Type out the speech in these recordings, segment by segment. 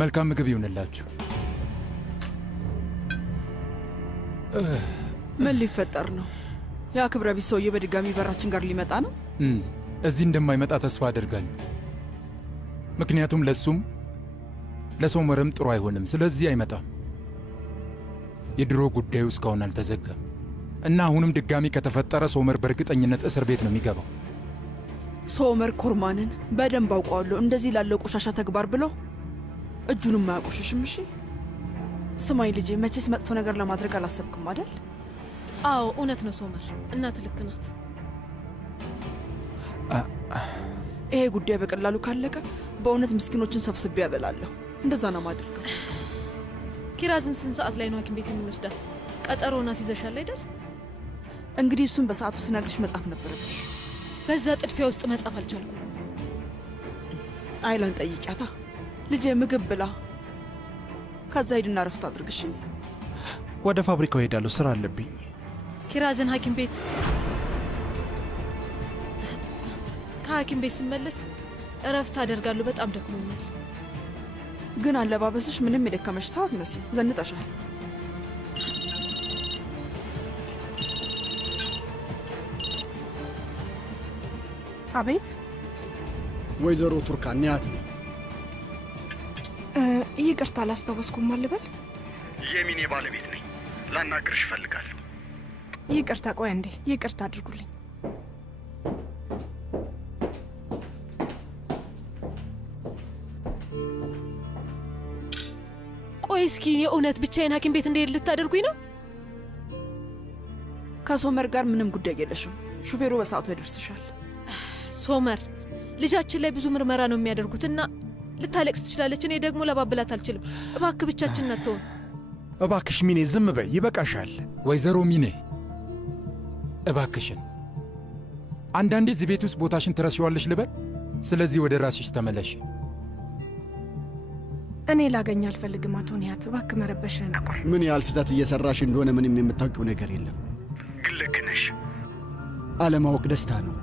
መልካም ምግብ ይሁንላችሁ። ምን ሊፈጠር ነው? ያ ክብረ ቢስ ሰውዬ በድጋሚ በራችን ጋር ሊመጣ ነው? እዚህ እንደማይመጣ ተስፋ አደርጋለሁ። ምክንያቱም ለሱም ለሶመርም ጥሩ አይሆንም። ስለዚህ አይመጣም። የድሮ ጉዳዩ እስካሁን አልተዘጋም እና አሁንም ድጋሚ ከተፈጠረ ሶመር በእርግጠኝነት እስር ቤት ነው የሚገባው። ሶመር ኮርማንን በደንብ አውቀዋለሁ። እንደዚህ ላለው ቆሻሻ ተግባር ብለው እጁንም ማያቆሽሽም። እሺ ስማይ ልጄ፣ መቼስ መጥፎ ነገር ለማድረግ አላሰብክም አይደል? አዎ እውነት ነው ሶመር፣ እናት ልክ ናት። ይሄ ጉዳይ በቀላሉ ካለቀ በእውነት ምስኪኖችን ሰብስቤ ያበላለሁ። እንደዛ ነው ማድረግ። ኪራዝን ስንት ሰዓት ላይ ነው ሐኪም ቤት የምንወስዳት? ቀጠሮና ሲዘሻል አይደል? እንግዲህ እሱን በሰዓቱ ስነግርሽ መጻፍ ነበረብሽ። በዛ ጥድፊያ ውስጥ መጻፍ አልቻልኩም። አይላን ጠይቂያታ። ልጄ ምግብ ብላ፣ ከዛ ሂድና ረፍት አድርግሽ። ወደ ፋብሪካው ሄዳለሁ፣ ስራ አለብኝ። ኪራዝን ሐኪም ቤት ከሐኪም ቤት ስመለስ እረፍት አደርጋለሁ። በጣም ደክሞኛል። ግን አለባበስሽ ምንም የደከመሽ ታው አትመስይም። ዘንጠሻል። አቤት ወይዘሮ ቱርካን ኒያት ነኝ። ይቅርታ አላስታወስኩም። ማልበል የሚኔ ባለቤት ነኝ። ላናግርሽ እፈልጋለሁ። ይቅርታ፣ ቆይ አንዴ ይቅርታ አድርጉልኝ። ቆይ እስኪ የእውነት ብቻዬን ሐኪም ቤት እንዴት ልታደርጉኝ ነው? ከሶመር ጋር ምንም ጉዳይ የለሽም። ሹፌሩ በሰዓቱ ያደርስሻል። ሶመር ልጃችን ላይ ብዙ ምርመራ ነው የሚያደርጉትና ልታለቅስ ትችላለች። እኔ ደግሞ ለባብላት አልችልም። እባክህ ብቻችን ነተው። እባክሽ ሚኔ ዝም በይ፣ ይበቃሻል። ወይዘሮ ሚኔ እባክሽን፣ አንዳንዴ እዚህ ቤት ውስጥ ቦታሽን ትረሺዋለሽ ልበል። ስለዚህ ወደ ራስሽ ተመለሽ። እኔ ላገኝ አልፈልግም አቶ ኒያት፣ እባክህ መረበሽን አቁም። ምን ያህል ስህተት እየሰራሽ እንደሆነ ምንም የምታውቂው ነገር የለም። ግን ልክ ነሽ። አለማወቅ ደስታ ነው።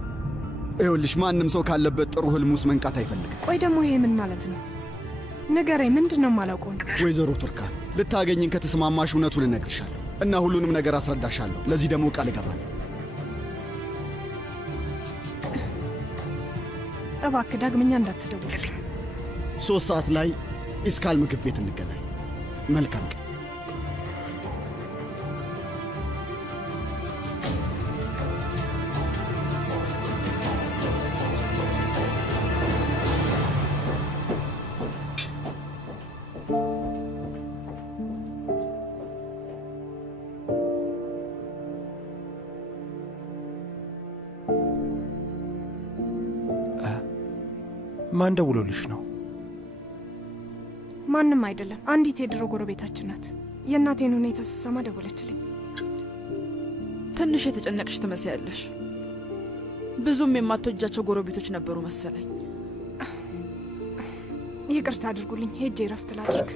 ይኸውልሽ ማንም ሰው ካለበት ጥሩ ህልም ውስጥ መንቃት አይፈልግም። ቆይ ደግሞ ይሄ ምን ማለት ነው? ንገረኝ፣ ምንድን ነው የማላውቀው? ወይዘሮ ቱርካን ልታገኝን ከተስማማሽ እውነቱን እነግርሻለሁ እና ሁሉንም ነገር አስረዳሻለሁ። ለዚህ ደግሞ ቃል እገባለሁ። እባክህ ዳግመኛ እንዳትደውልልኝ። 3 ሰዓት ላይ ኢስካል ምግብ ቤት እንገናኝ። መልካም ቀን። ማን ደውሎልሽ ነው? ማንም አይደለም፣ አንዲት የድሮ ጎረቤታችን ናት። የእናቴን ሁኔታ ስትሰማ ደወለችልኝ። ትንሽ የተጨነቅሽ ትመስያለሽ። ብዙም የማትወጃቸው ጎረቤቶች ነበሩ መሰለኝ። ይቅርታ አድርጉልኝ፣ ሄጄ ረፍት ላድርግ።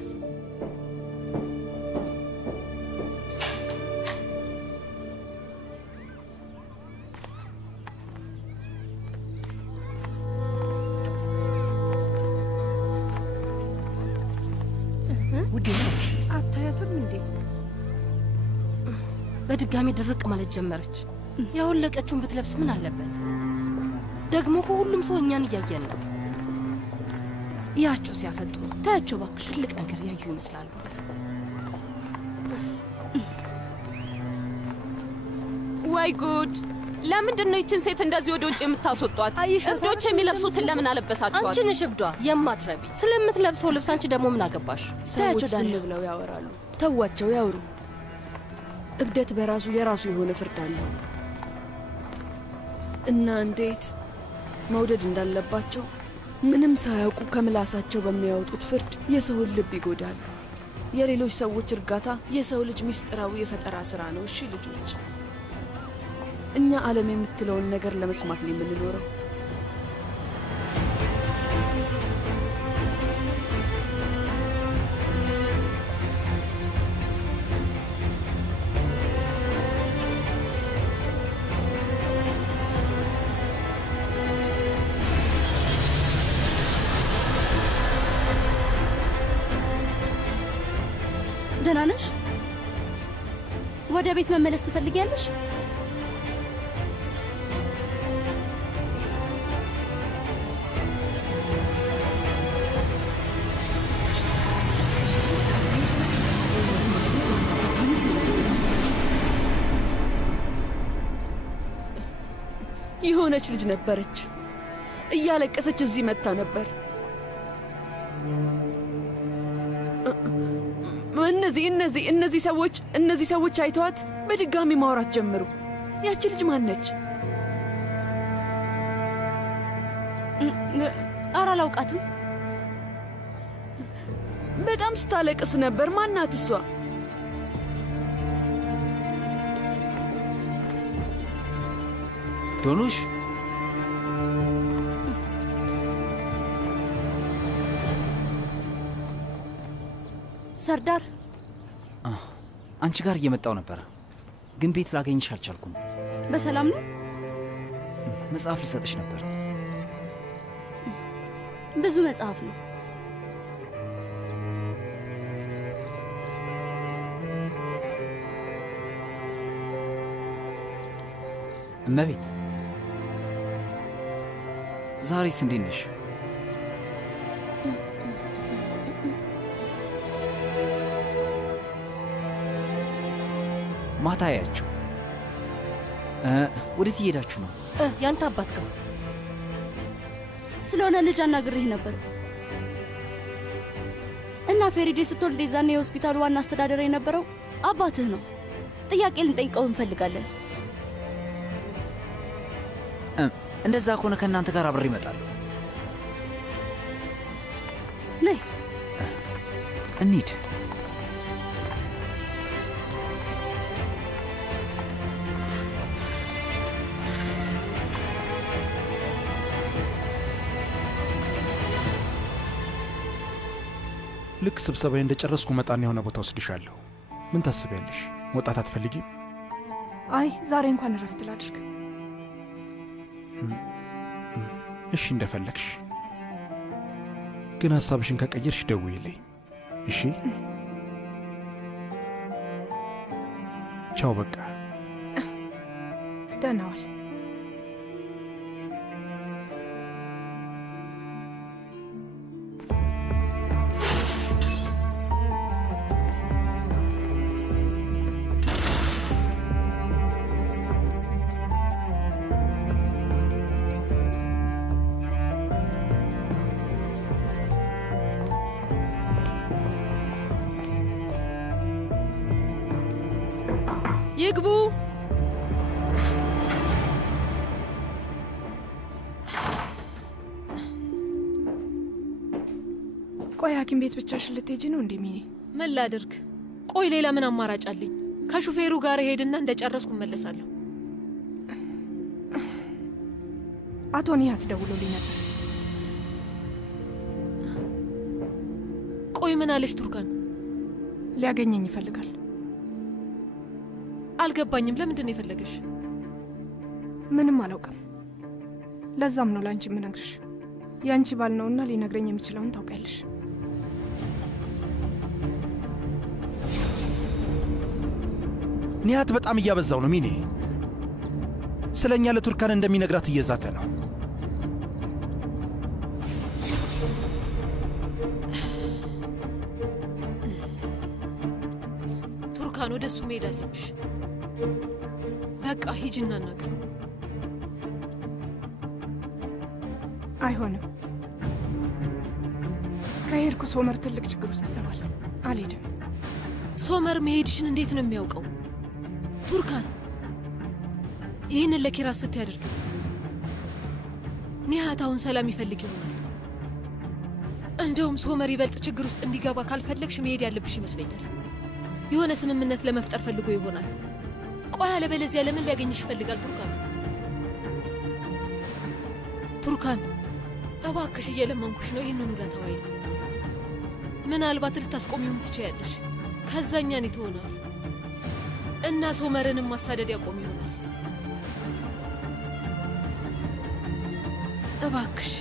አታያትም እንዴ? በድጋሚ ድርቅ ማለት ጀመረች። ያወለቀችውን ብትለብስ ምን አለበት? ደግሞ ሁሉም ሰው እኛን እያየን ነው። ያቸው ሲያፈጡ ታያቸው ባክሽ። ትልቅ ነገር ያዩ ይመስላሉ። ወይ ጉድ! ለምንድን ነው ይችን ሴት እንደዚህ ወደ ውጭ የምታስወጧት? እብዶች የሚለብሱትን ለምን አለበሳቸዋል? አንቺ ነሽ እብዷ የማትረቢ። ስለምትለብሰው ልብስ አንቺ ደግሞ ምን አገባሽ? ሰዎች ዝም ብለው ያወራሉ። ተዋቸው ያውሩ። እብደት በራሱ የራሱ የሆነ ፍርድ አለው እና እንዴት መውደድ እንዳለባቸው ምንም ሳያውቁ ከምላሳቸው በሚያወጡት ፍርድ የሰውን ልብ ይጎዳሉ። የሌሎች ሰዎች እርጋታ የሰው ልጅ ምስጢራዊ የፈጠራ ስራ ነው። እሺ ልጆች፣ እኛ ዓለም የምትለውን ነገር ለመስማት ነው የምንኖረው። ደህና ነሽ? ወደ ቤት መመለስ ትፈልጊያለሽ? የሆነች ልጅ ነበረች፣ እያለቀሰች እዚህ መጣ ነበር። እነዚህ ሰዎች አይተዋት በድጋሚ ማውራት ጀመሩ። ያቺ ልጅ ማነች? ኧረ አላውቃትም። በጣም ስታለቅስ ነበር። ማናት እሷ? ዶኑሽ ሰርዳር፣ አንቺ ጋር እየመጣው ነበር፣ ግን ቤት ላገኝሽ አልቻልኩም። በሰላም ነው? መጽሐፍ ልሰጥሽ ነበር። ብዙ መጽሐፍ ነው። እመቤት፣ ዛሬስ እንዴት ነሽ? ማታ ያያችሁ። ወዴት እየሄዳችሁ ነው? ያንተ አባት ጋር ስለሆነ ልጅ አናግሬህ ነበር እና ፌሪዴ ስትወልድ የዛኔ የሆስፒታሉ ዋና አስተዳደር የነበረው አባትህ ነው። ጥያቄ ልንጠይቀው እንፈልጋለን። እንደዛ ከሆነ ከእናንተ ጋር አብሬ እመጣለሁ። ነይ እንሂድ። ልክ ስብሰባዬ እንደጨረስኩ መጣና የሆነ ቦታ ወስድሻለሁ። ምን ታስቢያለሽ? መውጣት አትፈልጊም? አይ ዛሬ እንኳን እረፍት ላድርግ። እሺ እንደፈለግሽ፣ ግን ሐሳብሽን ከቀየርሽ ደውይልኝ። እሺ? ቻው። በቃ ደህና ዋል። ይግቡ። ቆይ ሐኪም ቤት ብቻሽን ልትሄጂ ነው እንዴ ሚኒ? ምን ላድርግ? ቆይ ሌላ ምን አማራጭ አለኝ? ከሹፌሩ ጋር ሄድና እንደጨረስኩ እመለሳለሁ። አቶ ኒሃት ደውሎልኝ ነበር። ቆይ ምን አለሽ ቱርካን? ሊያገኘኝ ይፈልጋል። አልገባኝም። ለምንድን ነው የፈለገሽ? ምንም አላውቅም። ለዛም ነው ላንቺ የምነግርሽ። ያንቺ ባል ነውና ሊነግረኝ የሚችለውን ታውቂያለሽ። ኒሃት በጣም እያበዛው ነው ሚኔ። ስለኛ ለቱርካን እንደሚነግራት እየዛተ ነው። ቱርካን ወደ እሱ መሄድ አለብሽ። በቃ ሂጂና እናግር። አይሆንም። ከሄድኩ ሶመር ትልቅ ችግር ውስጥ ይገባል። አልሄድም። ሶመር መሄድሽን እንዴት ነው የሚያውቀው? ቱርካን ይህንን ለኪራስ ስትያደርግ ኒሃት አሁን ሰላም ይፈልግ ይሆናል። እንደውም ሶመር ይበልጥ ችግር ውስጥ እንዲገባ ካልፈለግሽ መሄድ ያለብሽ ይመስለኛል። የሆነ ስምምነት ለመፍጠር ፈልጎ ይሆናል። ቆይ አለበለዚያ ለምን ሊያገኝሽ ይፈልጋል? ቱርካን እባክሽ እየለመንኩሽ ነው፣ ይህንን ውለታ ዋይል። ምናልባት ልታስቆሚውም ትችያለሽ። ከዛኛ እኔ ትሆናል እና ሶመርንም ማሳደድ ያቆም ይሆናል። እባክሽ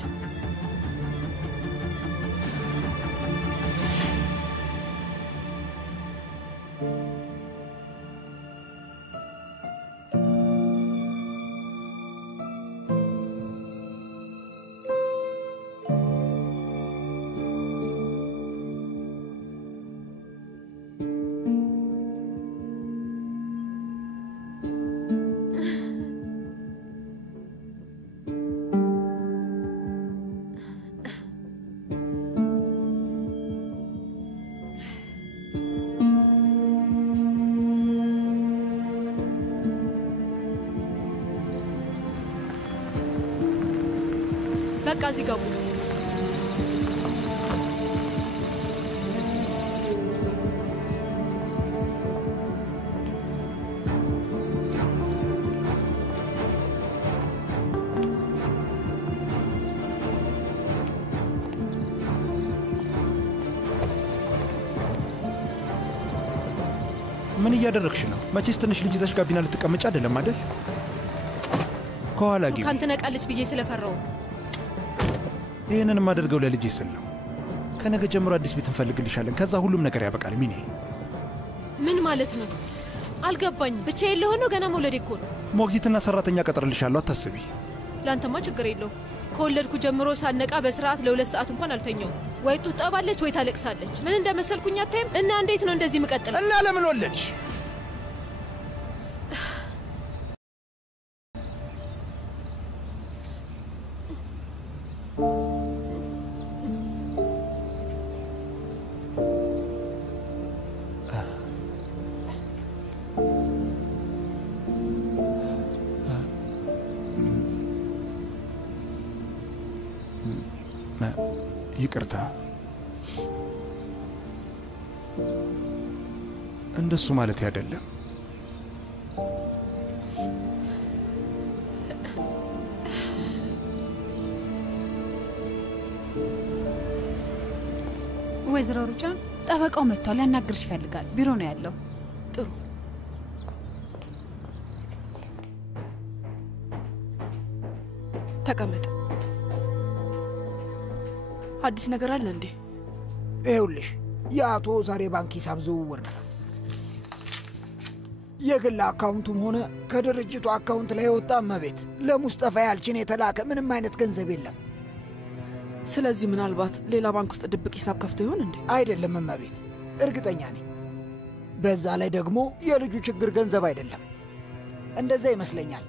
በቃ እዚህ ጋር ቁም። ምን እያደረግሽ ነው? መቼስ ትንሽ ልጅ ይዘሽ ጋቢና ልትቀመጭ አይደለም አይደል? ከኋላ ግቢ። ካንተ ነቃለች ብዬ ስለፈራው። ይህንን የማደርገው ለልጄ ስል ነው። ከነገ ጀምሮ አዲስ ቤት እንፈልግልሻለን። ከዛ ሁሉም ነገር ያበቃል። ሚኔ ምን ማለት ነው? አልገባኝ። ብቻዬን ልሆነው? ገና መውለዴ እኮ ነው። ሞግዚትና ሰራተኛ ቀጥርልሻለሁ፣ አታስቢ። ላንተማ ችግር የለው። ከወለድኩ ጀምሮ ሳነቃ በስርዓት ለ2 ሰዓት እንኳን አልተኛው። ወይ ጡት ጠባለች ወይ ታለቅሳለች። ምን እንደመሰልኩኝ አታይም? እና እንዴት ነው እንደዚህ መቀጠል? እና ለምን ወለድሽ? ይቅርታ፣ እንደሱ ማለት አይደለም። ወይዘሮ ሩጫን ጠበቃው መጥቷል፣ ያናግርሽ ይፈልጋል። ቢሮ ነው ያለው። ጥሩ። ተቀመጥ። አዲስ ነገር አለ እንዴ? ይኸውልሽ የአቶ ዛሬ ባንክ ሂሳብ ዝውውር ነው። የግል አካውንቱም ሆነ ከድርጅቱ አካውንት ላይ የወጣ እመቤት ለሙስጠፋ ያልችን የተላከ ምንም አይነት ገንዘብ የለም። ስለዚህ ምናልባት ሌላ ባንክ ውስጥ ድብቅ ሂሳብ ከፍቶ ይሆን እንዴ? አይደለም እመቤት፣ እርግጠኛ ነኝ። በዛ ላይ ደግሞ የልጁ ችግር ገንዘብ አይደለም። እንደዛ ይመስለኛል።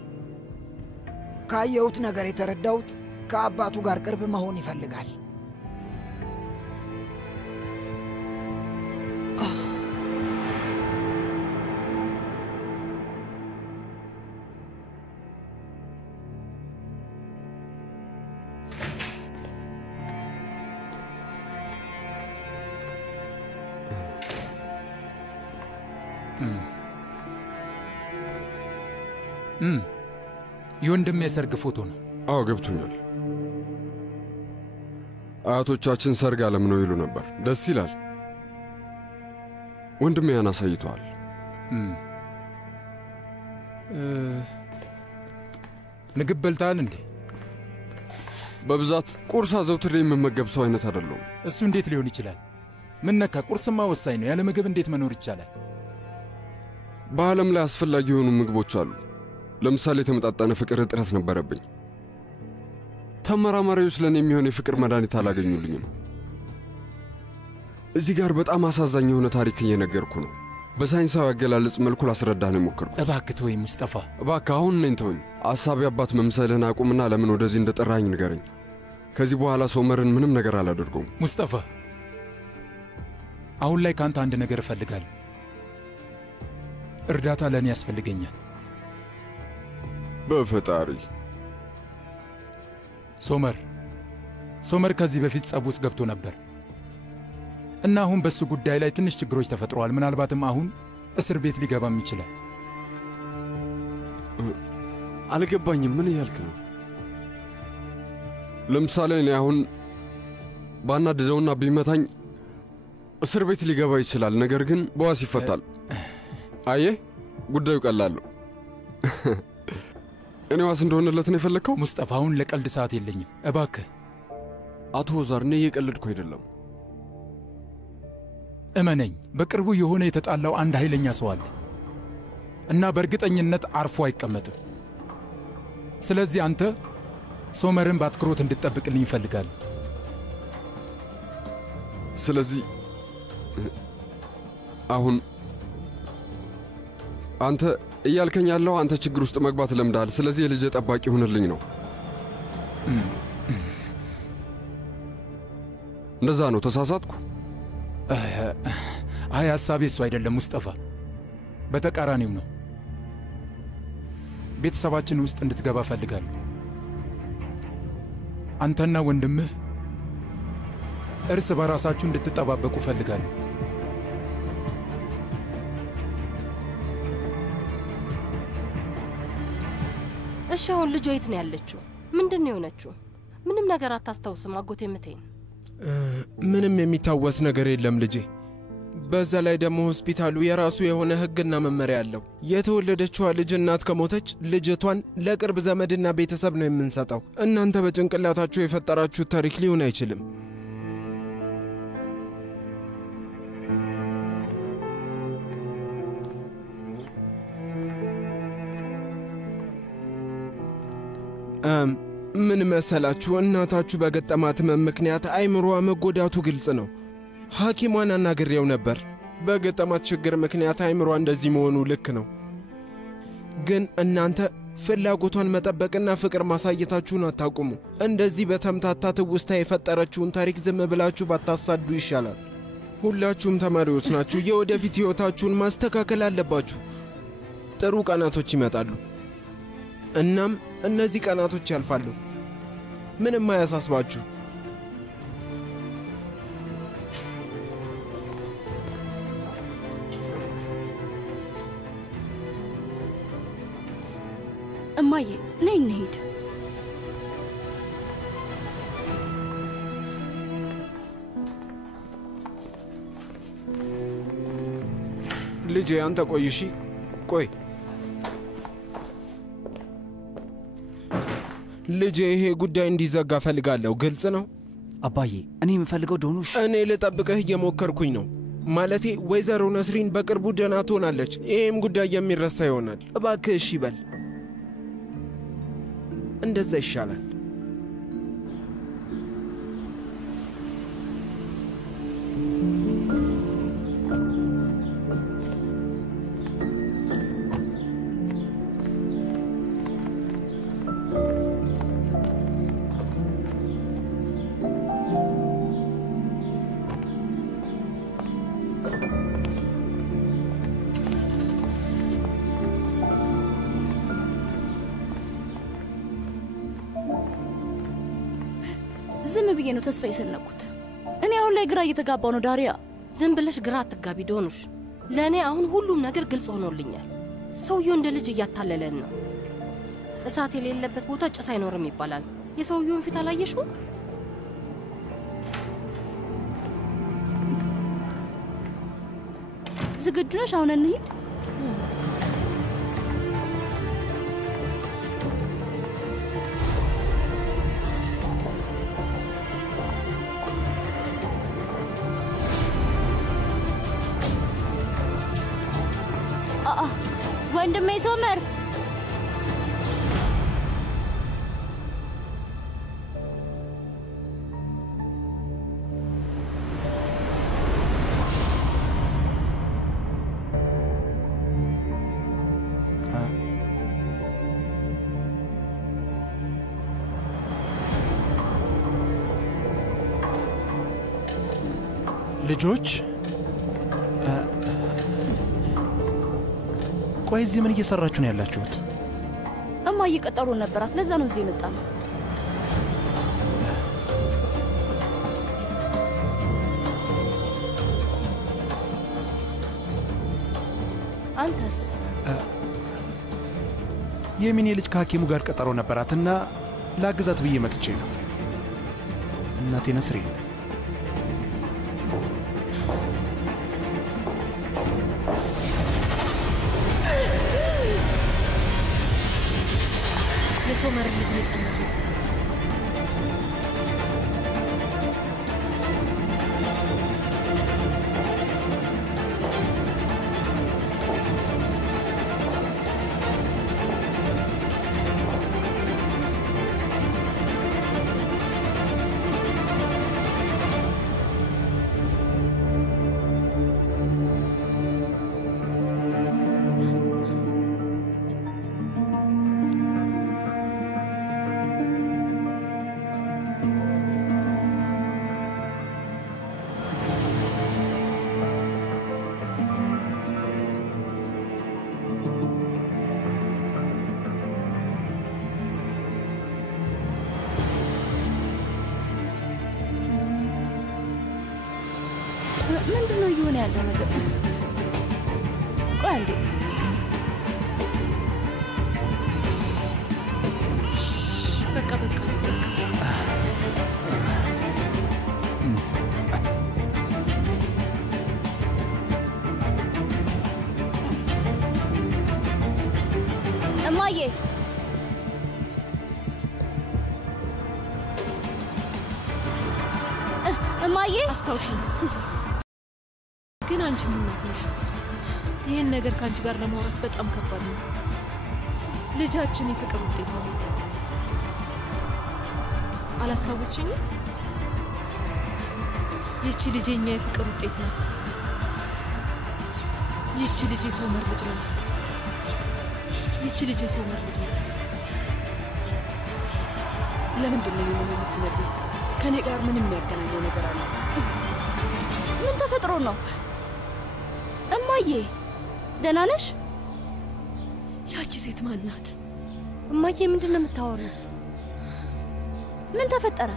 ካየሁት ነገር የተረዳሁት ከአባቱ ጋር ቅርብ መሆን ይፈልጋል። የወንድሜ የሰርግ ፎቶ ነው። አዎ ገብቶኛል። አያቶቻችን ሰርግ ዓለም ነው ይሉ ነበር። ደስ ይላል። ወንድሜ ያን አሳይቷል። ምግብ በልተሃል እንዴ? በብዛት ቁርስ አዘውትሬ የምመገብ ሰው አይነት አይደለሁም። እሱ እንዴት ሊሆን ይችላል? ምን ነካ? ቁርስማ ወሳኝ ነው። ያለ ምግብ እንዴት መኖር ይቻላል? በዓለም ላይ አስፈላጊ የሆኑ ምግቦች አሉ። ለምሳሌ የተመጣጠነ ፍቅር እጥረት ነበረብኝ። ተመራማሪዎች ለኔ የሚሆን የፍቅር መድኃኒት አላገኙልኝም። እዚህ ጋር በጣም አሳዛኝ የሆነ ታሪክ እየነገርኩ ነው። በሳይንሳዊ አገላለጽ መልኩ ላስረዳህ ነው የሞከርኩት። እባክህ ተወኝ ሙስጠፋ፣ እባክህ አሁን ነኝ ተወኝ። አሳቢ አባት መምሰልህን አቁምና ለምን ወደዚህ እንደጠራኝ ንገረኝ። ከዚህ በኋላ ሶመርን ምንም ነገር አላደርገውም። ሙስጠፋ፣ አሁን ላይ ካንተ አንድ ነገር እፈልጋለሁ። እርዳታ ለእኔ ያስፈልገኛል። በፈጣሪ ሶመር ከዚህ በፊት ጸብ ውስጥ ገብቶ ነበር እና አሁን በሱ ጉዳይ ላይ ትንሽ ችግሮች ተፈጥረዋል። ምናልባትም አሁን እስር ቤት ሊገባም ይችላል። አልገባኝም። ምን እያልክ ነው? ለምሳሌ እኔ አሁን ባናድደውና ቢመታኝ እስር ቤት ሊገባ ይችላል፣ ነገር ግን በዋስ ይፈታል። አየህ፣ ጉዳዩ ቀላል ነው። እኔ ዋስ እንደሆነለት ነው የፈለግከው? ሙስጠፋ፣ አሁን ለቀልድ ሰዓት የለኝም እባክህ። አቶ ዛር፣ እኔ እየቀለድኩ አይደለም። እመነኝ፣ በቅርቡ የሆነ የተጣላው አንድ ኃይለኛ ሰው አለ እና በእርግጠኝነት አርፎ አይቀመጥም። ስለዚህ አንተ ሶመርን በአትኩሮት እንድትጠብቅልኝ ይፈልጋል። ስለዚህ አሁን አንተ እያልከኝ ያለው አንተ ችግር ውስጥ መግባት ለምዳል። ስለዚህ የልጅ ጠባቂ ሁንልኝ ነው። እንደዛ ነው። ተሳሳትኩ? አይ ሐሳቤ እሱ አይደለም ሙስጠፋ፣ በተቃራኒው ነው። ቤተሰባችን ውስጥ እንድትገባ እፈልጋለሁ። አንተና ወንድምህ እርስ በራሳችሁ እንድትጠባበቁ እፈልጋለሁ። እሺ፣ አሁን ልጇ የት ነው ያለችው? ምንድን ነው የሆነችው? ምንም ነገር አታስታውስም? አጎቴ ምተኝ ምንም የሚታወስ ነገር የለም ልጄ። በዛ ላይ ደግሞ ሆስፒታሉ የራሱ የሆነ ሕግና መመሪያ አለው። የተወለደችዋ ልጅ እናት ከሞተች ልጅቷን ለቅርብ ዘመድና ቤተሰብ ነው የምንሰጠው። እናንተ በጭንቅላታችሁ የፈጠራችሁት ታሪክ ሊሆን አይችልም። ምን መሰላችሁ? እናታችሁ በገጠማት ህመም ምክንያት አይምሮዋ መጎዳቱ ግልጽ ነው። ሐኪሟን አናግሬው ነበር። በገጠማት ችግር ምክንያት አይምሯ እንደዚህ መሆኑ ልክ ነው። ግን እናንተ ፍላጎቷን መጠበቅና ፍቅር ማሳየታችሁን አታቁሙ። እንደዚህ በተምታታ ትውስታ የፈጠረችውን ታሪክ ዝም ብላችሁ ባታሳዱ ይሻላል። ሁላችሁም ተማሪዎች ናችሁ። የወደፊት ሕይወታችሁን ማስተካከል አለባችሁ። ጥሩ ቀናቶች ይመጣሉ። እናም እነዚህ ቀናቶች ያልፋሉ። ምንም አያሳስባችሁ። እማዬ ነይ እንሂድ። ልጄ አንተ ቆይ። እሺ ቆይ ልጄ፣ ይሄ ጉዳይ እንዲዘጋ ፈልጋለሁ። ግልጽ ነው አባዬ? እኔ የምፈልገው ዶኑሽ። እኔ ልጠብቅህ እየሞከርኩኝ ነው። ማለቴ ወይዘሮ ነስሪን በቅርቡ ደህና ትሆናለች። ይህም ጉዳይ የሚረሳ ይሆናል። እባክህ እሺ በል። እንደዛ ይሻላል። ዝም ብዬ ነው ተስፋ የሰነኩት። እኔ አሁን ላይ ግራ እየተጋባው ነው ዳሪያ። ዝም ብለሽ ግራ አትጋቢ ዶኑሽ። ለእኔ አሁን ሁሉም ነገር ግልጽ ሆኖልኛል። ሰውየው እንደ ልጅ እያታለለን ነው። እሳት የሌለበት ቦታ ጭስ አይኖርም ይባላል። የሰውየውን ፊት አላየሽው? ዝግጁ ነሽ? አሁን እንሂድ። ወንድሜ ሶመር፣ ልጆች ቆይ እዚህ ምን እየሰራችሁ ነው ያላችሁት? እማዬ ቀጠሮ ነበራት፣ ለዛ ነው እዚህ የመጣ ነው። አንተስ? የሚኔ ልጅ ከሐኪሙ ጋር ቀጠሮ ነበራትና ላግዛት ብዬ መጥቼ ነው። እናቴ ነስሬ የለም። የሶመር ልጅ ነው የጸነሱት። ምንድን ነው እየሆነ ያለው ነገር? ቆይ አንዴ። በቃ በቃ እማዬ እማዬ አስታውሽ። ግን አንቺ ምን ነሽ? ይህን ነገር ከአንቺ ጋር ለማውራት በጣም ከባድ ነው። ልጃችን የፍቅር ውጤት ነው። አላስታወስሽኝም? ይቺ ልጅ የኛ የፍቅር ውጤት ናት። ይቺ ልጅ የሶመር ልጅ ናት። ይቺ ልጅ የሶመር ልጅ ናት። ለምንድን ነው ይሄንን የምትነግሪኝ? ከኔ ጋር ምን የሚያገናኘው ነገር አለ? ምን ተፈጥሮ ነው? እማዬ ደህና ነሽ? ያቺ ሴት ማን ናት? እማዬ ምንድን ነው የምታወሪው? ምን ተፈጠረ?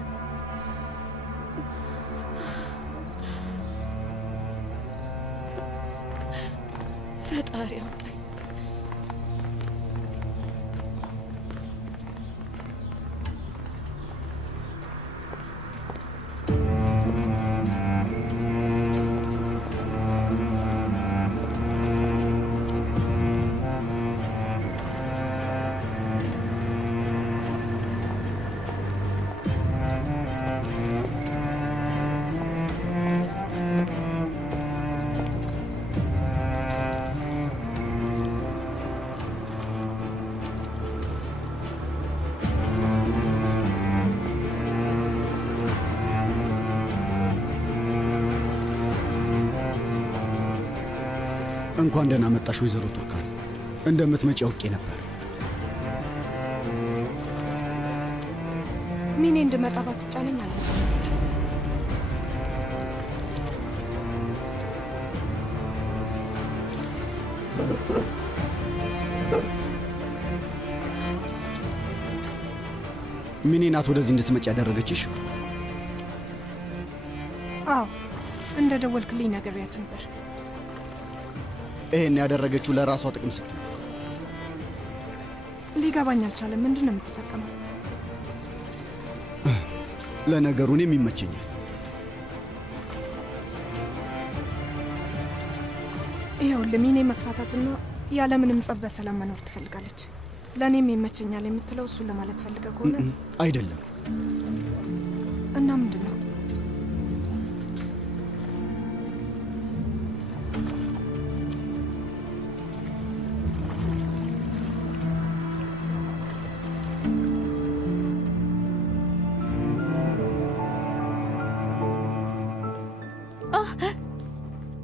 ፈጣሪ አውጣኝ። እንኳን ደህና መጣሽ ወይዘሮ ቱርካን። እንደምትመጪ አውቄ ነበር። ሚኔ እንድመጣ ባትጫነኝ አለ። ሚኔ ናት ወደዚህ እንድትመጪ ያደረገችሽ? አዎ፣ እንደ ደወልክልኝ ነግሬያት ነበር። ይሄን ያደረገችው ለራሷ ጥቅም ስትል ሊገባኝ አልቻለም። ምንድን ነው የምትጠቀመው? ለነገሩ እኔም ይመቸኛል። ይኸውልህ ሚኔ መፋታትና ያለምንም ጸብ በሰላም መኖር ትፈልጋለች። ለእኔም ይመቸኛል የምትለው እሱን ለማለት ፈልገ ከሆነ አይደለም። እና ምንድን ነው?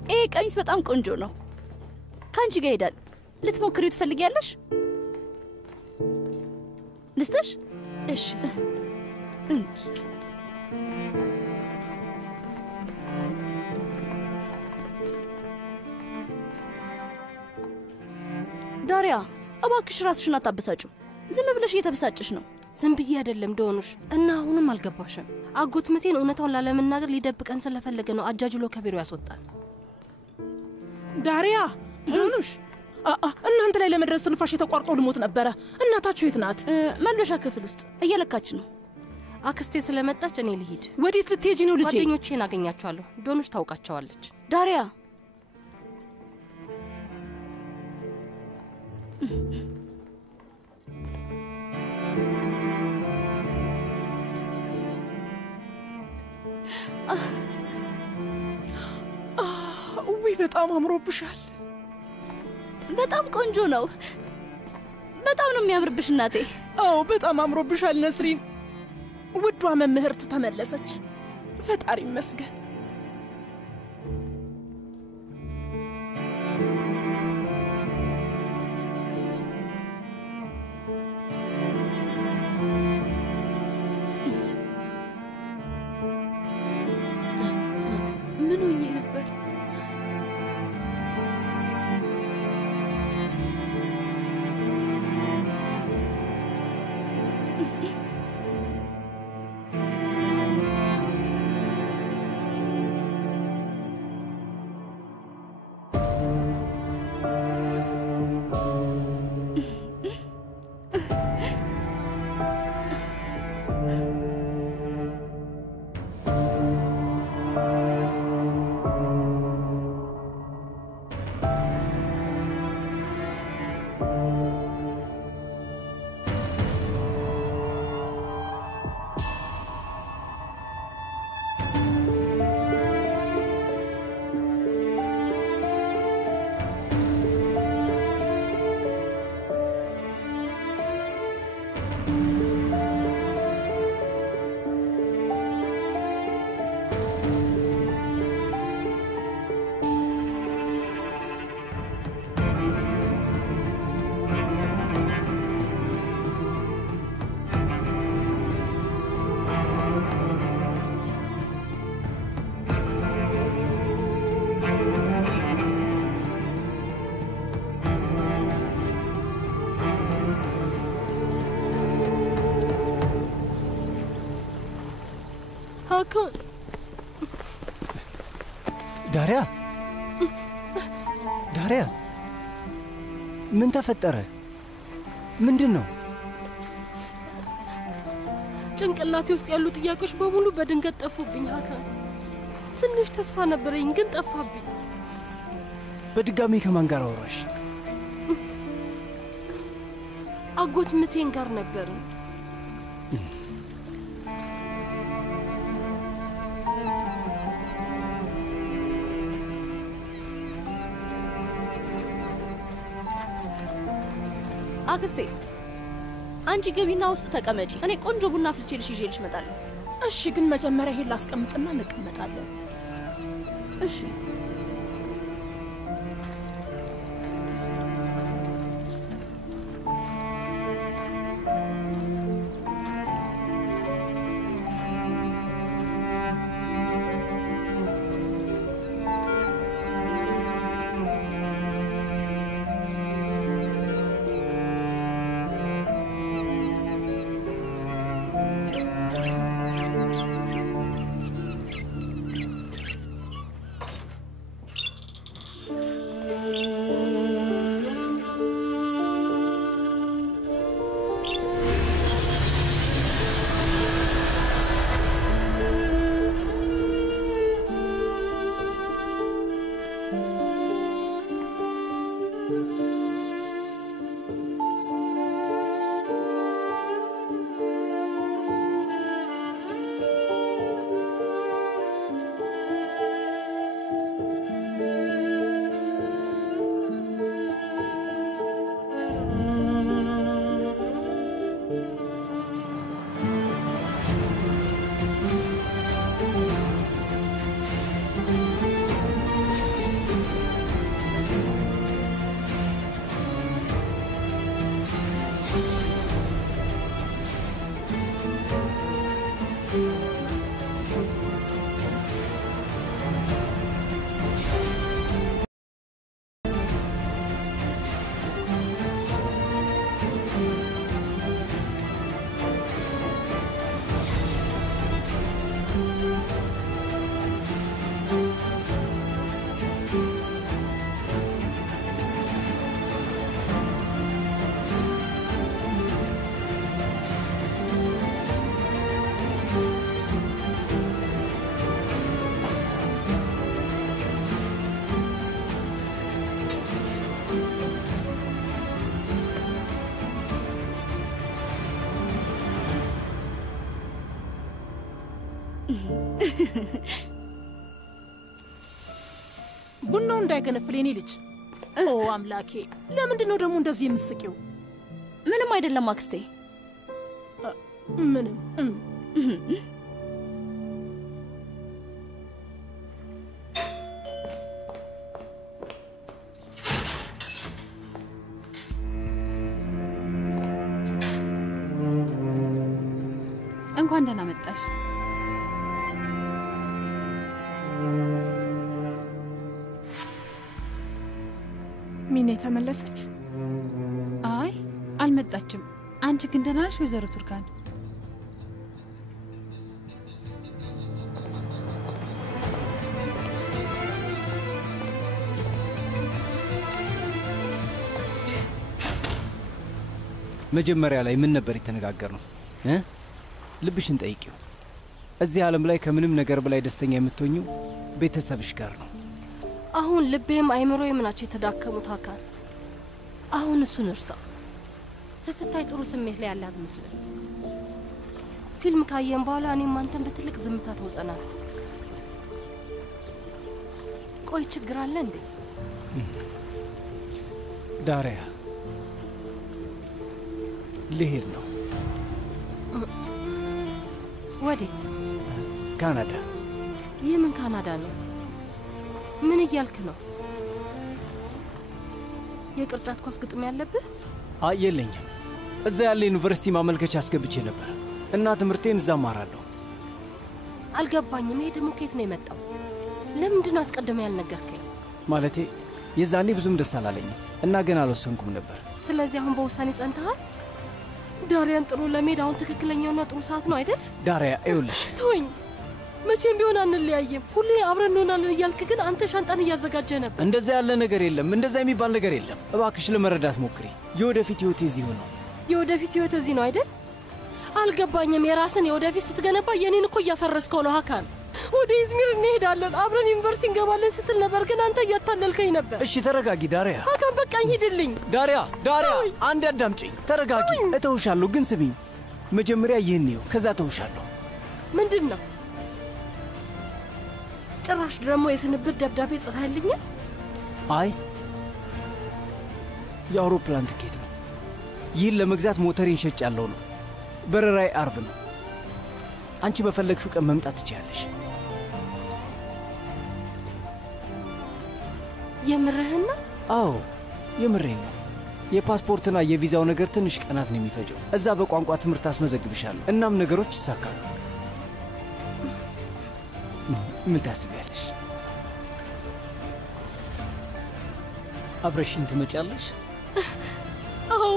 ይሄ ቀሚስ በጣም ቆንጆ ነው። ከአንቺ ጋር ይሄዳል። ልትሞክሪው ትፈልጊያለሽ? ልስጥሽ? እሺ እንኪ ዳሪያ እባክሽ ራስሽን አታበሳጭው። ዝም ብለሽ እየተበሳጭሽ ነው። ዝም ብዬ አይደለም ዶኑሽ። እና አሁንም አልገባሽም። አጎት ምቴን እውነታውን ላለመናገር ሊደብቀን ስለፈለገ ነው አጃጅሎ ከቢሮ ያስወጣል። ዳሪያ ዶኑሽ እናንተ ላይ ለመድረስ ትንፋሽ የተቋርጦ ልሞት ነበረ። እናታችሁ የት ናት? መልበሻ ክፍል ውስጥ እየለካች ነው። አክስቴ ስለመጣች እኔ ልሂድ። ወዴት ልትሄጂ ነው ልጄ? ጓደኞቼን አገኛቸዋለሁ። ዶኑሽ ታውቃቸዋለች። ዳሪያ ውይ በጣም አምሮብሻል። በጣም ቆንጆ ነው። በጣም ነው የሚያምርብሽ እናቴ። አዎ በጣም አምሮብሻል ነስሪን። ውዷ መምህርት ተመለሰች። ፈጣሪ ይመስገን። ምን ሆኜ ነበር? ሀካን ዳሪያ ዳሪያ ምን ተፈጠረ? ምንድን ነው? ጭንቅላቴ ውስጥ ያሉ ጥያቄዎች በሙሉ በድንገት ጠፉብኝ ሀካን። ትንሽ ተስፋ ነበረኝ ግን ጠፋብኝ። በድጋሚ ከማን ጋር አወራሽ? አጎት ምቴን ጋር ነበር። አክስቴ አንቺ ገቢና ውስጥ ተቀመጪ። እኔ ቆንጆ ቡና አፍልቼልሽ ይዤልሽ እመጣለሁ። እሺ፣ ግን መጀመሪያ ይሄን ላስቀምጥና እንቀመጣለን። እሺ። ቡናው እንዳይገነፍል የኔ ልጅ። ኦ አምላኬ፣ ለምንድን ነው ደግሞ እንደዚህ የምትስቂው? ምንም አይደለም አክስቴ። ምንም እንኳን ደህና መጣሽ። ሚኔ ተመለሰች? አይ አልመጣችም። አንቺ ግን ደህና ነሽ ወይዘሮ ቱርካን? መጀመሪያ ላይ ምን ነበር የተነጋገርነው? ልብሽን ጠይቂው። እዚህ ዓለም ላይ ከምንም ነገር በላይ ደስተኛ የምትሆኚው ቤተሰብሽ ጋር ነው። አሁን ልቤም አይምሮዬም ናቸው የተዳከሙት አካል። አሁን እሱን እርሳ። ስትታይ ጥሩ ስሜት ላይ ያላት መስለን ፊልም ካየን በኋላ እኔም አንተን በትልቅ ዝምታ ተውጠናል። ቆይ ችግር አለ እንዴ? ዳሪያ ልሄድ ነው። ወዴት? ካናዳ። ይህ ምን ካናዳ ነው? ምን እያልክ ነው? የቅርጫት ኳስ ግጥም ያለብህ? አይ የለኝም። እዛ ያለ ዩኒቨርሲቲ ማመልከቻ አስገብቼ ነበር እና ትምህርቴን እዛ እማራለሁ። አልገባኝም። ይሄ ደግሞ ከየት ነው የመጣው? ለምንድን ነው አስቀድመ ያልነገርከኝ? ማለቴ የዛኔ ብዙም ደስ አላለኝም እና ገና አልወሰንኩም ነበር። ስለዚህ አሁን በውሳኔ ጸንተሃል? ዳሪያን ጥሩ ለመሄድ አሁን ትክክለኛውና ጥሩ ሰዓት ነው አይደል? ዳሪያ ይኸውልሽ፣ ተወኝ። መቼም ቢሆን አንለያየም። ሁሌ አብረን እንሆናለን እያልክ ግን አንተ ሻንጣን እያዘጋጀ ነበር። እንደዛ ያለ ነገር የለም። እንደዛ የሚባል ነገር የለም። እባክሽ ለመረዳት ሞክሪ። የወደፊት ህይወቴ እዚሁ ነው። የወደፊት ህይወት እዚህ ነው አይደል? አልገባኝም። የራስን የወደፊት ስትገነባ የኔን እኮ እያፈረስከው ነው ሀካን። ወደ ኢዝሚር እንሄዳለን፣ አብረን ዩኒቨርሲቲ እንገባለን ስትል ነበር፣ ግን አንተ እያታለልከኝ ነበር። እሺ ተረጋጊ ዳሪያ። ሀካን በቃኝ፣ ሂድልኝ። ዳሪያ አንድ አዳምጪኝ። ተረጋጊ። እተውሻለሁ፣ ግን ስሚኝ። መጀመሪያ ይህን ይው፣ ከዛ እተውሻለሁ። ምንድን ነው? ጭራሽ ደግሞ የስንብት ደብዳቤ ጽፈህልኛል? አይ የአውሮፕላን ትኬት ነው። ይህን ለመግዛት ሞተሬን ሸጫለሁ ነው። በረራይ አርብ ነው። አንቺ በፈለግሽው ቀን መምጣት ትችያለሽ። የምርህና? አዎ የምሬን ነው። የፓስፖርትና የቪዛው ነገር ትንሽ ቀናት ነው የሚፈጀው። እዛ በቋንቋ ትምህርት አስመዘግብሻለሁ። እናም ነገሮች ይሳካሉ። ምን ታስቢያለሽ? አብረሽኝ ትመጫለሽ? አዎ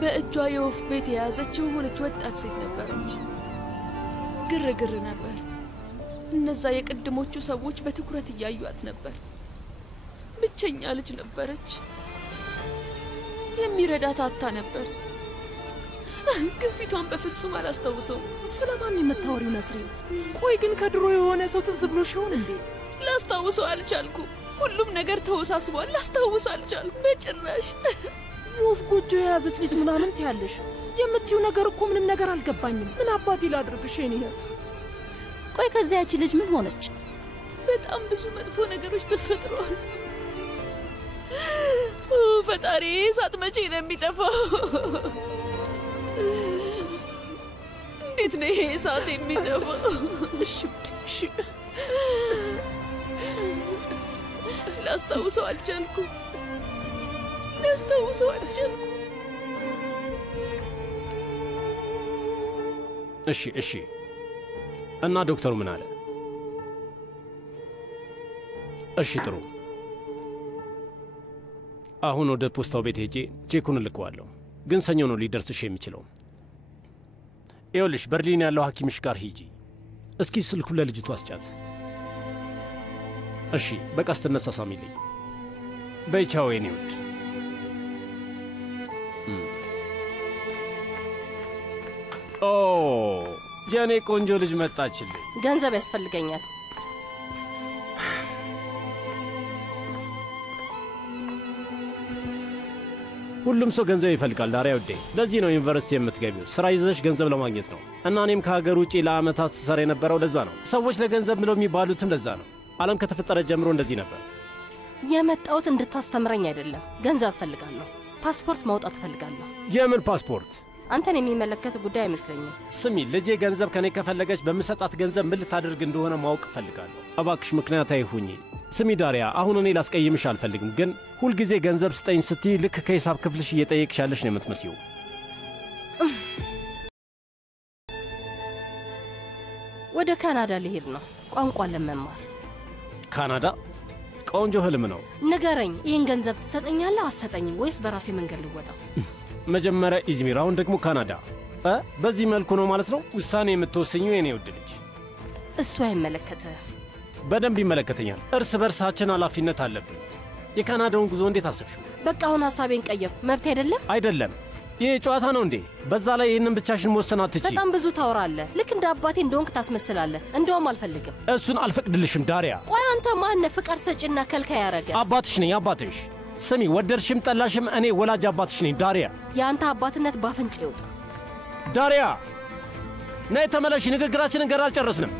በእጇ የወፍ ቤት የያዘችው የሆነች ወጣት ሴት ነበረች። ግርግር ነበር። እነዛ የቅድሞቹ ሰዎች በትኩረት እያዩአት ነበር። ብቸኛ ልጅ ነበረች። የሚረዳት አጥታ ነበር። ግን ፊቷን በፍጹም አላስታውሰውም። ስለማን የምታወሪው ነስሪ? ቆይ ግን ከድሮ የሆነ ሰው ትዝ ብሎሽ ይሆን እንዴ? ላስታውሰው አልቻልኩም። ሁሉም ነገር ተወሳስቧል። ላስታውስ አልቻልኩም በጭራሽ። የወፍ ጎጆ የያዘች ልጅ ምናምን ትያለሽ? የምትይው ነገር እኮ ምንም ነገር አልገባኝም። ምን አባቴ ላድርግሽ የኔ እህት? ቆይ ከዚያ ያቺ ልጅ ምን ሆነች? በጣም ብዙ መጥፎ ነገሮች ተፈጥረዋል። ፈጣሪ፣ እሳት መቼ ነው የሚጠፋው? እንዴት ነው ይሄ እሳት የሚጠፋው? እሺ ላስታውሰው አልቻልኩም። እሺ እና ዶክተሩ ምን አለ? እሺ ጥሩ። አሁን ወደ ፖስታው ቤት ሄጄ ቼኩን እልከዋለሁ። ግን ሰኞ ነው ሊደርስሽ የሚችለው። ይኸውልሽ በርሊን ያለው ሐኪምሽ ጋር ሂጂ። እስኪ ስልኩን ለልጅቱ አስጫት። እሺ በቃ ስትነሳ ሳሚልኝ። በይ ቻው የኔ ውድ። ኦ የኔ ቆንጆ ልጅ መጣችልኝ። ገንዘብ ያስፈልገኛል። ሁሉም ሰው ገንዘብ ይፈልጋል ዳሪያ ውዴ። ለዚህ ነው ዩኒቨርሲቲ የምትገቢው፣ ስራ ይዘሽ ገንዘብ ለማግኘት ነው። እና እኔም ከሀገር ውጪ ለዓመታት ስሰራ የነበረው ለዛ ነው። ሰዎች ለገንዘብ ብለው የሚባሉትም ለዛ ነው። ዓለም ከተፈጠረ ጀምሮ እንደዚህ ነበር። የመጣሁት እንድታስተምረኝ አይደለም። ገንዘብ እፈልጋለሁ። ፓስፖርት ማውጣት እፈልጋለሁ። የምን ፓስፖርት? አንተን የሚመለከት ጉዳይ አይመስለኝም። ስሚ፣ ልጄ ገንዘብ ከኔ ከፈለገች በምሰጣት ገንዘብ ምን ልታደርግ እንደሆነ ማወቅ እፈልጋለሁ። እባክሽ ምክንያታዊ ሁኚ። ስሚ ዳሪያ፣ አሁን እኔ ላስቀይምሽ አልፈልግም፣ ግን ሁልጊዜ ገንዘብ ስጠኝ ስትይ ልክ ከሂሳብ ክፍልሽ እየጠየቅሽ ያለሽ ነው የምትመስይው። ወደ ካናዳ ልሄድ ነው ቋንቋ ለመማር። ካናዳ? ቆንጆ ህልም ነው። ንገረኝ፣ ይህን ገንዘብ ትሰጠኛለህ አትሰጠኝም? ወይስ በራሴ መንገድ ልወጣው? መጀመሪያ ኢዝሚር፣ አሁን ደግሞ ካናዳ። በዚህ መልኩ ነው ማለት ነው ውሳኔ የምትወስኚው የኔ ውድ ልጅ? እሱ አይመለከትህ። በደንብ ይመለከተኛል። እርስ በርሳችን ኃላፊነት አለብን። የካናዳውን ጉዞ እንዴት አሰብሽው? በቃ አሁን ሐሳቤን ቀየርኩ። መብት አይደለም? አይደለም። ይህ ጨዋታ ነው እንዴ? በዛ ላይ ይህንን ብቻሽን መወሰን አትችይ። በጣም ብዙ ታወራለህ። ልክ እንደ አባቴ እንደሆንክ ታስመስላለህ። እንደውም አልፈልግም። እሱን አልፈቅድልሽም ዳሪያ። ቆይ አንተ ማነህ ፍቃድ ሰጪና ከልካይ ያረገ? አባትሽ ነኝ፣ አባትሽ። ስሚ፣ ወደድሽም ጠላሽም እኔ ወላጅ አባትሽ ነኝ ዳሪያ። የአንተ አባትነት ባፍንጭ ይውጣ። ዳሪያ ነይ ተመለሽ። ንግግራችንን ገና አልጨረስንም።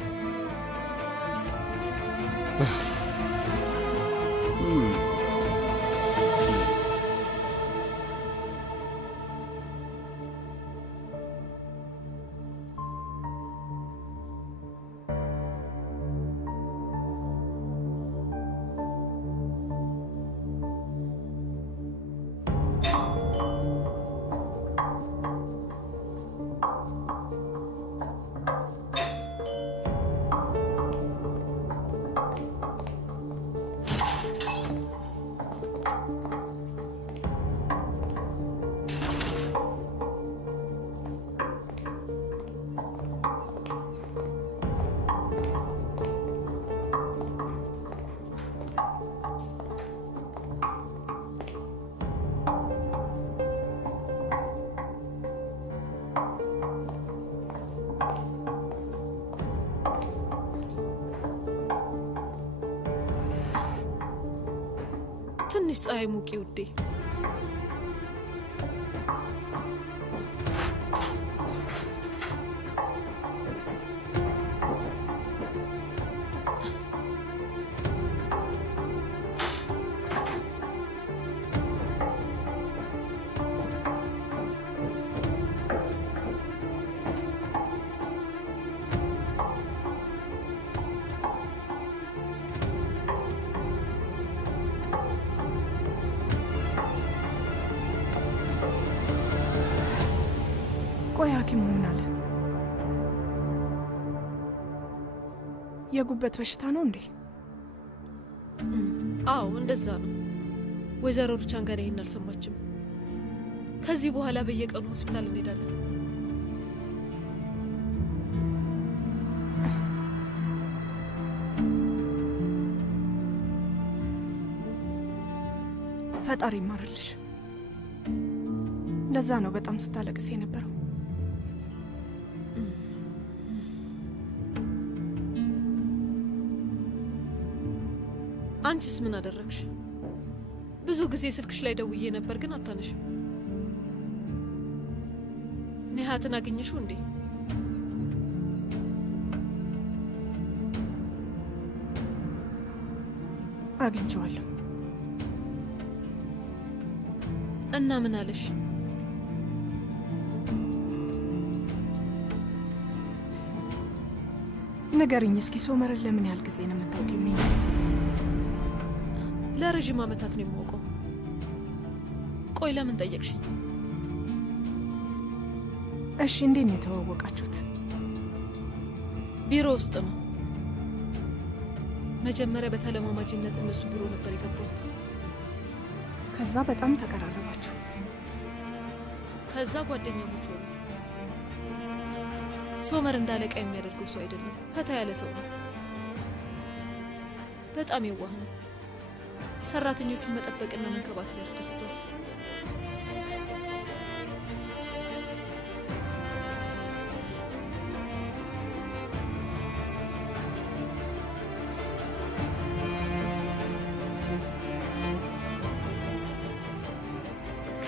ትንሽ ፀሐይ ሙቂ ውዴ። ቆይ ሐኪሙ ምን አለ? የጉበት በሽታ ነው እንዴ? አዎ እንደዛ ነው። ወይዘሮ ሩቻን ገና ይሄን አልሰማችም። ከዚህ በኋላ በየቀኑ ሆስፒታል እንሄዳለን። ፈጣሪ ይማርልሽ። ለዛ ነው በጣም ስታለቅስ የነበረው። አንቺስ ምን አደረግሽ? ብዙ ጊዜ ስልክሽ ላይ ደውዬ ነበር ግን አታነሽም። ኒሃትን አገኘሽው እንዴ? አግኝቼዋለሁ። እና ምን አለሽ? ንገሪኝ እስኪ ሶመርን ለምን ያህል ጊዜ ነው የምታውቂው? ለረጅም ዓመታት ነው የማውቀው። ቆይ ለምን ጠየቅሽኝ? እሺ እንዴት ነው የተዋወቃችሁት? ቢሮ ውስጥ ነው። መጀመሪያ በተለማማጅነት እነሱ ቢሮ ነበር የገባሁት። ከዛ በጣም ተቀራረባችሁ። ከዛ ጓደኛሞች ሆኑ። ሶመር እንዳለቃ የሚያደርገው ሰው አይደለም፣ ፈታ ያለ ሰው ነው። በጣም የዋህ ነው። ሰራተኞቹን መጠበቅና መንከባከብ ያስደስተዋል።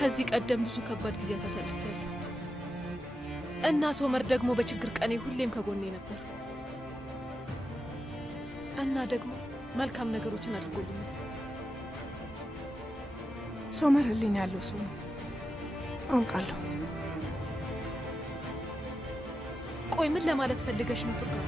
ከዚህ ቀደም ብዙ ከባድ ጊዜያት አሳልፌያለሁ እና ሶመር ደግሞ በችግር ቀኔ ሁሌም ከጎኔ ነበር እና ደግሞ መልካም ነገሮችን አድርጎልኛል። ሶመር ህሊና ያለው ሰው ነው አውቃለሁ። ቆይ ምን ለማለት ፈልገሽ ነው ቱርካን?